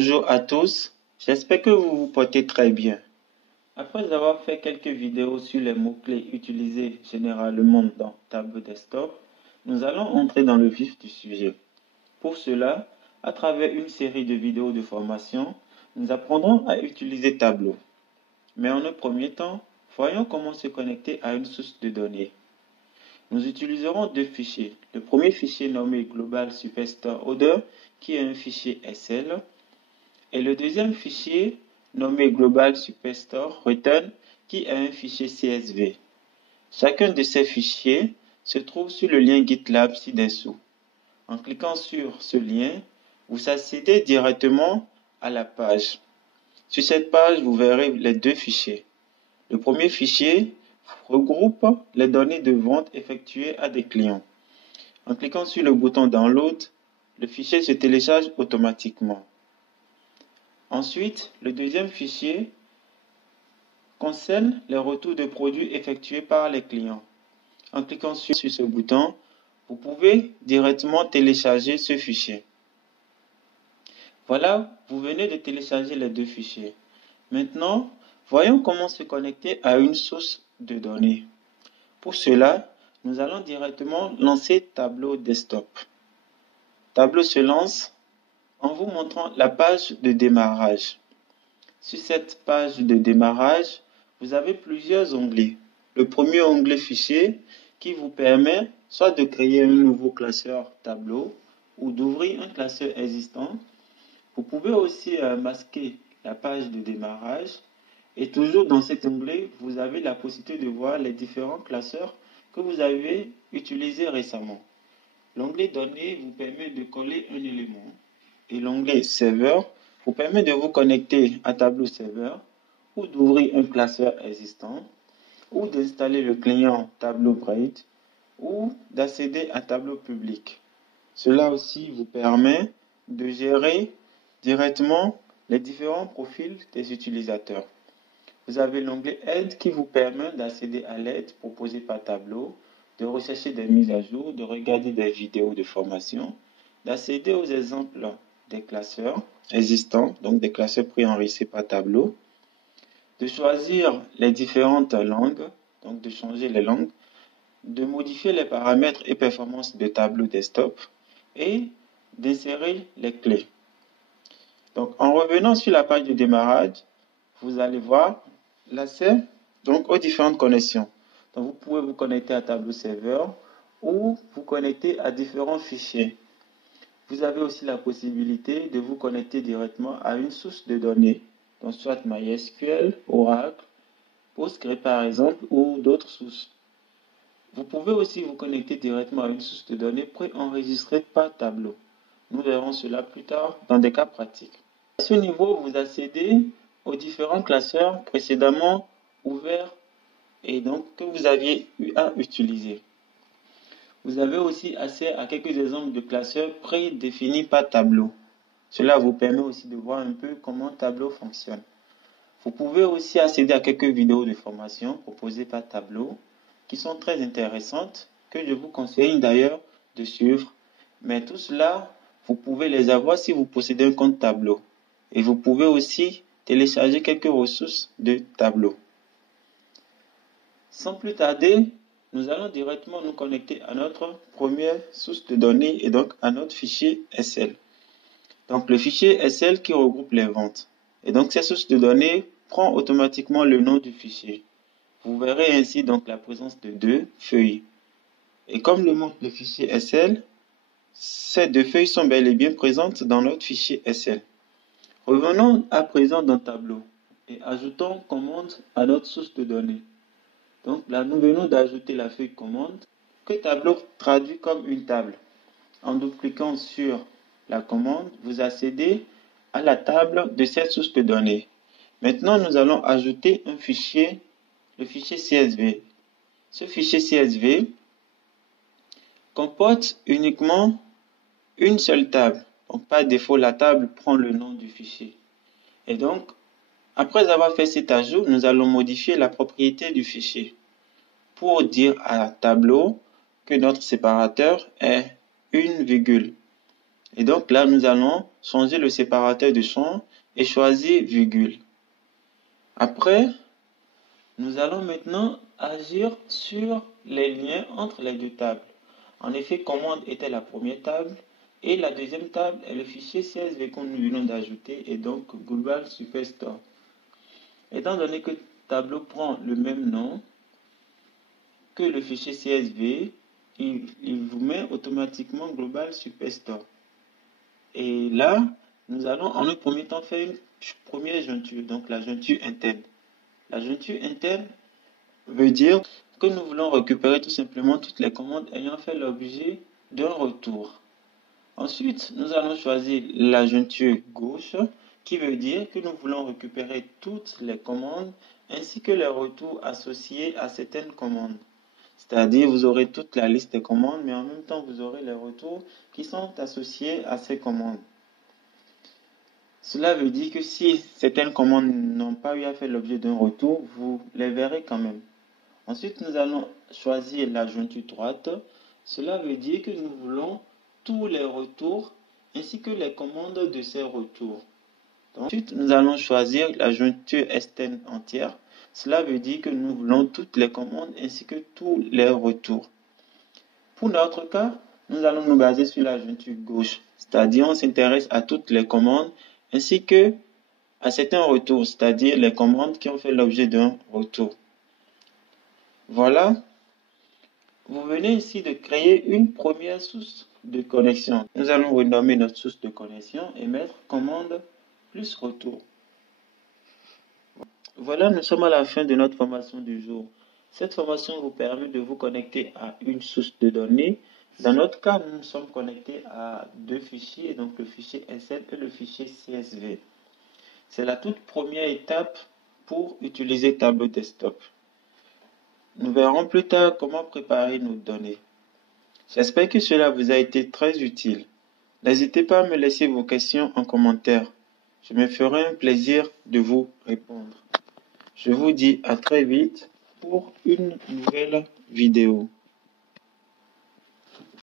Bonjour à tous, j'espère que vous vous portez très bien. Après avoir fait quelques vidéos sur les mots-clés utilisés généralement dans Tableau Desktop, nous allons entrer dans le vif du sujet. Pour cela, à travers une série de vidéos de formation, nous apprendrons à utiliser Tableau. Mais en un premier temps, voyons comment se connecter à une source de données. Nous utiliserons deux fichiers. Le premier fichier nommé Global Superstore Order, qui est un fichier SL, et le deuxième fichier nommé Global Superstore Return, qui est un fichier CSV. Chacun de ces fichiers se trouve sur le lien GitLab ci-dessous. En cliquant sur ce lien, vous accédez directement à la page. Sur cette page, vous verrez les deux fichiers. Le premier fichier regroupe les données de vente effectuées à des clients. En cliquant sur le bouton Download, le fichier se télécharge automatiquement. Ensuite, le deuxième fichier concerne les retours de produits effectués par les clients. En cliquant sur ce bouton, vous pouvez directement télécharger ce fichier. Voilà, vous venez de télécharger les deux fichiers. Maintenant, voyons comment se connecter à une source de données. Pour cela, nous allons directement lancer Tableau Desktop. Tableau se lance en vous montrant la page de démarrage. Sur cette page de démarrage, vous avez plusieurs onglets. Le premier onglet fichier qui vous permet soit de créer un nouveau classeur tableau ou d'ouvrir un classeur existant. Vous pouvez aussi masquer la page de démarrage et toujours dans cet onglet, vous avez la possibilité de voir les différents classeurs que vous avez utilisés récemment. L'onglet données vous permet de coller un élément et l'onglet serveur vous permet de vous connecter à Tableau Serveur ou d'ouvrir un classeur existant ou d'installer le client Tableau Braid ou d'accéder à Tableau public. Cela aussi vous permet de gérer directement les différents profils des utilisateurs. Vous avez l'onglet Aide qui vous permet d'accéder à l'aide proposée par Tableau, de rechercher des mises à jour, de regarder des vidéos de formation, d'accéder aux exemples des classeurs existants, donc des classeurs préenregistrés par Tableau, de choisir les différentes langues, donc de changer les langues, de modifier les paramètres et performances de Tableau Desktop et d'insérer les clés. Donc en revenant sur la page de démarrage, vous allez voir l'accès donc aux différentes connexions. Donc vous pouvez vous connecter à Tableau Serveur ou vous connecter à différents fichiers. Vous avez aussi la possibilité de vous connecter directement à une source de données, donc soit MySQL, Oracle, Postgre par exemple, ou d'autres sources. Vous pouvez aussi vous connecter directement à une source de données préenregistrée par Tableau. Nous verrons cela plus tard dans des cas pratiques. À ce niveau, vous accédez aux différents classeurs précédemment ouverts et donc que vous aviez eu à utiliser. Vous avez aussi accès à quelques exemples de classeurs prédéfinis par Tableau. Cela vous permet aussi de voir un peu comment Tableau fonctionne. Vous pouvez aussi accéder à quelques vidéos de formation proposées par Tableau qui sont très intéressantes, que je vous conseille d'ailleurs de suivre. Mais tout cela, vous pouvez les avoir si vous possédez un compte Tableau. Et vous pouvez aussi télécharger quelques ressources de Tableau. Sans plus tarder, nous allons directement nous connecter à notre première source de données et donc à notre fichier SL. Donc le fichier SL qui regroupe les ventes. Et donc cette source de données prend automatiquement le nom du fichier. Vous verrez ainsi donc la présence de deux feuilles. Et comme le montre le fichier SL, ces deux feuilles sont bel et bien présentes dans notre fichier SL. Revenons à présent dans Tableau et ajoutons commande à notre source de données. Donc là, nous venons d'ajouter la feuille commande que Tableau traduit comme une table. En double-cliquant sur la commande, vous accédez à la table de cette source de données. Maintenant, nous allons ajouter un fichier, le fichier CSV. Ce fichier CSV comporte uniquement une seule table. Donc, par défaut, la table prend le nom du fichier. Et donc, après avoir fait cet ajout, nous allons modifier la propriété du fichier pour dire à Tableau que notre séparateur est une virgule. Et donc là, nous allons changer le séparateur de champ et choisir virgule. Après, nous allons maintenant agir sur les liens entre les deux tables. En effet, commande était la première table et la deuxième table est le fichier CSV que nous venons d'ajouter et donc Global Superstore. Étant donné que le tableau prend le même nom que le fichier CSV, il vous met automatiquement Global Superstore. Et là, nous allons en un premier temps faire une première jointure, donc la jointure interne. La jointure interne veut dire que nous voulons récupérer tout simplement toutes les commandes ayant fait l'objet d'un retour. Ensuite, nous allons choisir la jointure gauche qui veut dire que nous voulons récupérer toutes les commandes ainsi que les retours associés à certaines commandes. C'est-à-dire, vous aurez toute la liste des commandes, mais en même temps, vous aurez les retours qui sont associés à ces commandes. Cela veut dire que si certaines commandes n'ont pas eu à faire l'objet d'un retour, vous les verrez quand même. Ensuite, nous allons choisir la jointure droite. Cela veut dire que nous voulons tous les retours ainsi que les commandes de ces retours. Ensuite, nous allons choisir la jointure externe entière. Cela veut dire que nous voulons toutes les commandes ainsi que tous les retours. Pour notre cas, nous allons nous baser sur la jointure gauche, c'est-à-dire on s'intéresse à toutes les commandes ainsi que à certains retours, c'est-à-dire les commandes qui ont fait l'objet d'un retour. Voilà, vous venez ici de créer une première source de connexion. Nous allons renommer notre source de connexion et mettre commande plus retour. Voilà, nous sommes à la fin de notre formation du jour. Cette formation vous permet de vous connecter à une source de données. Dans notre cas, nous sommes connectés à deux fichiers, donc le fichier Excel et le fichier CSV. C'est la toute première étape pour utiliser Tableau Desktop. Nous verrons plus tard comment préparer nos données. J'espère que cela vous a été très utile. N'hésitez pas à me laisser vos questions en commentaire. Je me ferai un plaisir de vous répondre. Je vous dis à très vite pour une nouvelle vidéo.